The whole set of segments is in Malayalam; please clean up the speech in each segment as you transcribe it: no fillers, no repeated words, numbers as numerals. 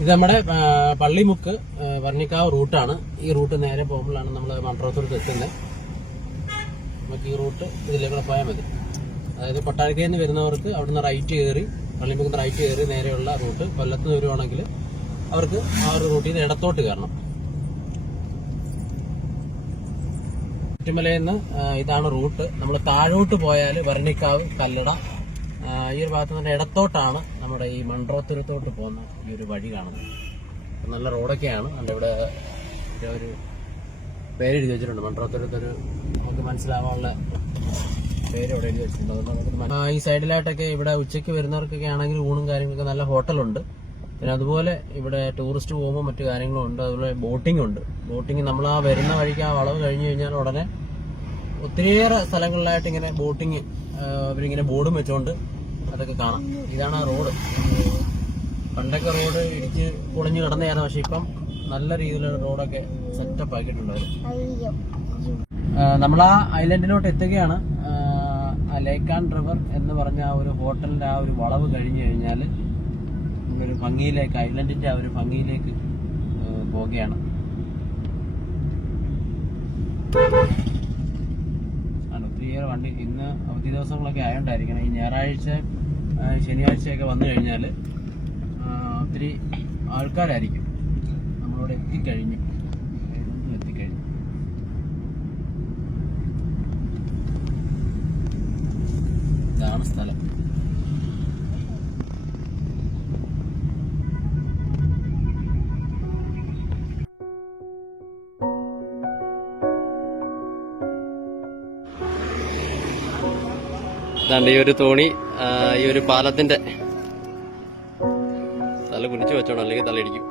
ഇത് നമ്മുടെ പള്ളിമുക്ക് വർണ്ണിക്കാവ് റൂട്ടാണ്. ഈ റൂട്ട് നേരെ പോകുമ്പോഴാണ് നമ്മൾ മൺട്രോത്തുരുത്ത് എത്തുന്നത്. നമുക്ക് ഈ റൂട്ട് ഇതിലേക്കൂടെ പോയാൽ മതി. അതായത് കൊട്ടാരക്കരയിൽ നിന്ന് വരുന്നവർക്ക് അവിടുന്ന് റൈറ്റ് കയറി പള്ളിമുക്കിൽ റൈറ്റ് കയറി നേരെയുള്ള റൂട്ട്. കൊല്ലത്ത് നിന്ന് വരുവാണെങ്കിൽ അവർക്ക് ആ ഒരു റൂട്ടിൽ നിന്ന് ഇടത്തോട്ട് കയറണം. ചുറ്റുമലയിൽ നിന്ന് ഇതാണ് റൂട്ട്. നമ്മൾ താഴോട്ട് പോയാൽ വർണ്ണിക്കാവ്, കല്ലട, ഈ ഒരു ഭാഗത്ത് നിന്ന് ഇടത്തോട്ടാണ് നമ്മുടെ ഈ മൺട്രോത്തുരുത്തോട്ട് പോകുന്ന ഈ ഒരു വഴി കാണുന്നത്. നല്ല റോഡൊക്കെയാണ്. അതുകൊണ്ട് ഇവിടെ ഒരു പേരെഴുതി വെച്ചിട്ടുണ്ട്. മൺട്രോത്തുരുത്തൊരു നമുക്ക് മനസ്സിലാവാനുള്ള പേര് ഇവിടെ എഴുതി വെച്ചിട്ടുണ്ട്. അതുകൊണ്ട് നമുക്ക് ഈ സൈഡിലായിട്ടൊക്കെ ഇവിടെ ഉച്ചയ്ക്ക് വരുന്നവർക്കൊക്കെ ആണെങ്കിൽ ഊണും കാര്യങ്ങളൊക്കെ നല്ല ഹോട്ടലുണ്ട്. പിന്നെ അതുപോലെ ഇവിടെ ടൂറിസ്റ്റ് പോകുമ്പോൾ മറ്റു കാര്യങ്ങളും ഉണ്ട്. അതുപോലെ ബോട്ടിംഗ് ഉണ്ട്. ബോട്ടിംഗ് നമ്മൾ ആ വരുന്ന വഴിക്ക് ആ വളവ് കഴിഞ്ഞു കഴിഞ്ഞാൽ ഉടനെ ഒത്തിരിയേറെ സ്ഥലങ്ങളിലായിട്ട് ഇങ്ങനെ ബോട്ടിങ് അവരിങ്ങനെ ബോർഡും വെച്ചോണ്ട് അതൊക്കെ കാണാം. ഇതാണ് ആ റോഡ്. പണ്ടൊക്കെ റോഡ് ഇടിച്ച് പൊളിഞ്ഞു കിടന്നതാണ്. പക്ഷെ ഇപ്പം നല്ല രീതിയിലുള്ള റോഡൊക്കെ സെറ്റപ്പ് ആക്കിയിട്ടുണ്ട്. നമ്മൾ ആ ഐലൻഡിലോട്ട് എത്തുകയാണ്. ലേക്ക് ആൻഡ് റിവർ എന്ന് പറഞ്ഞ ആ ഒരു ഹോട്ടലിന്റെ ആ ഒരു വളവ് കഴിഞ്ഞു കഴിഞ്ഞാൽ ഒരു ഭംഗിയിലേക്ക്, ഐലൻഡിന്റെ ആ ഒരു ഭംഗിയിലേക്ക് പോവുകയാണ്. ഒത്തിരിയേറെ വണ്ടി ഇന്ന് അവധി ദിവസങ്ങളൊക്കെ ആയതുകൊണ്ടായിരിക്കണം. ഈ ഞായറാഴ്ച ശനിയാഴ്ചയൊക്കെ വന്നു കഴിഞ്ഞാൽ ഒത്തിരി ആൾക്കാരായിരിക്കും. നമ്മളിവിടെ എത്തിക്കഴിഞ്ഞു. ഇതാണ് സ്ഥലം. ഈ ഒരു തോണി ഈ ഒരു പാലത്തിന്റെ തല കുനിച്ചു വെച്ചോണം, അല്ലെങ്കിൽ തലയിടിക്കും.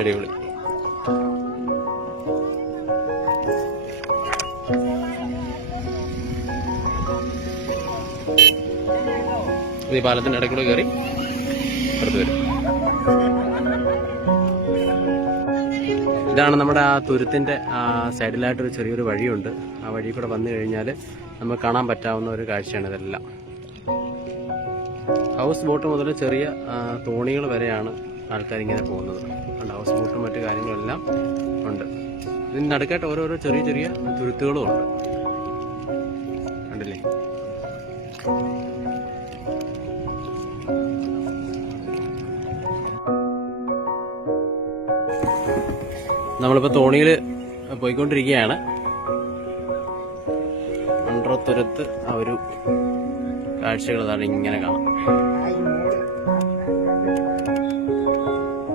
അടിപൊളി. ഈ പാലത്തിന്റെ ഇടയ്ക്കൂടെ കയറി പുറത്ത് വരും. ഇതാണ് നമ്മുടെ ആ തുരുത്തിന്റെ സൈഡിലായിട്ടൊരു ചെറിയൊരു വഴിയുണ്ട്. ആ വഴി കൂടെ വന്നു കഴിഞ്ഞാൽ നമുക്ക് കാണാൻ പറ്റാവുന്ന ഒരു കാഴ്ചയാണ് ഇതെല്ലാം. ഹൗസ് ബോട്ട് മുതൽ ചെറിയ തോണികൾ വരെയാണ് ആൾക്കാരിങ്ങനെ പോകുന്നത്. ഹൗസ് ബോട്ടും മറ്റു കാര്യങ്ങളെല്ലാം ഉണ്ട്. ഇതിന് നടുക്കായിട്ട് ഓരോരോ ചെറിയ ചെറിയ തുരുത്തുകളും ഉണ്ട്. കണ്ടില്ലേ? നമ്മളിപ്പോൾ തോണിയിൽ പോയിക്കൊണ്ടിരിക്കുകയാണ്. മൺട്രോത്തുരുത്ത് ആ ഒരു കാഴ്ചകൾ അതാണ് ഇങ്ങനെ കാണാം.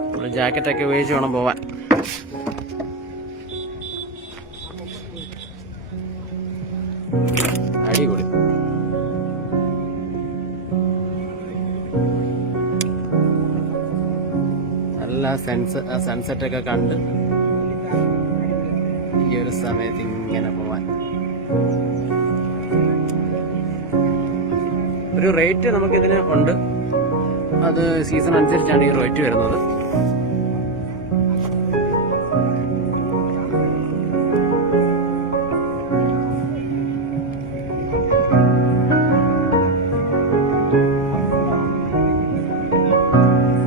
നമ്മൾ ജാക്കറ്റൊക്കെ ഉപയോഗിച്ച് വേണം പോവാൻ. അടിപൊളി. നല്ല സൺസെറ്റൊക്കെ കണ്ട് ഈ ഒരു സമയത്ത് ഇങ്ങനെ പോവാൻ. ഒരു റേറ്റ് നമുക്കിതിന് ഉണ്ട്. അത് സീസൺ അനുസരിച്ചാണ് ഈ റേറ്റ് വരുന്നത്.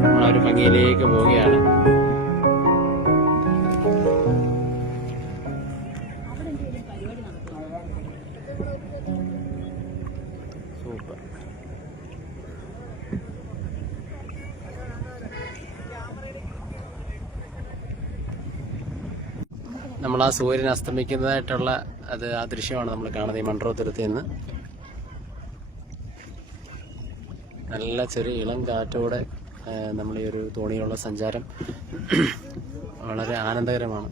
നമ്മളൊരു ഭംഗിയിലേക്ക് പോവുകയാണ്. സൂപ്പർ. നമ്മൾ ആ സൂര്യൻ അസ്തമിക്കുന്നതായിട്ടുള്ള ആ ദൃശ്യമാണ് നമ്മൾ കാണുന്നത് ഈ മൺട്രോത്തുരുത്തിൽ നിന്ന്. നല്ല ചെറിയ ഇളം കാറ്റോടെ നമ്മൾ ഈ ഒരു തോണിയിലുള്ള സഞ്ചാരം വളരെ ആനന്ദകരമാണ്.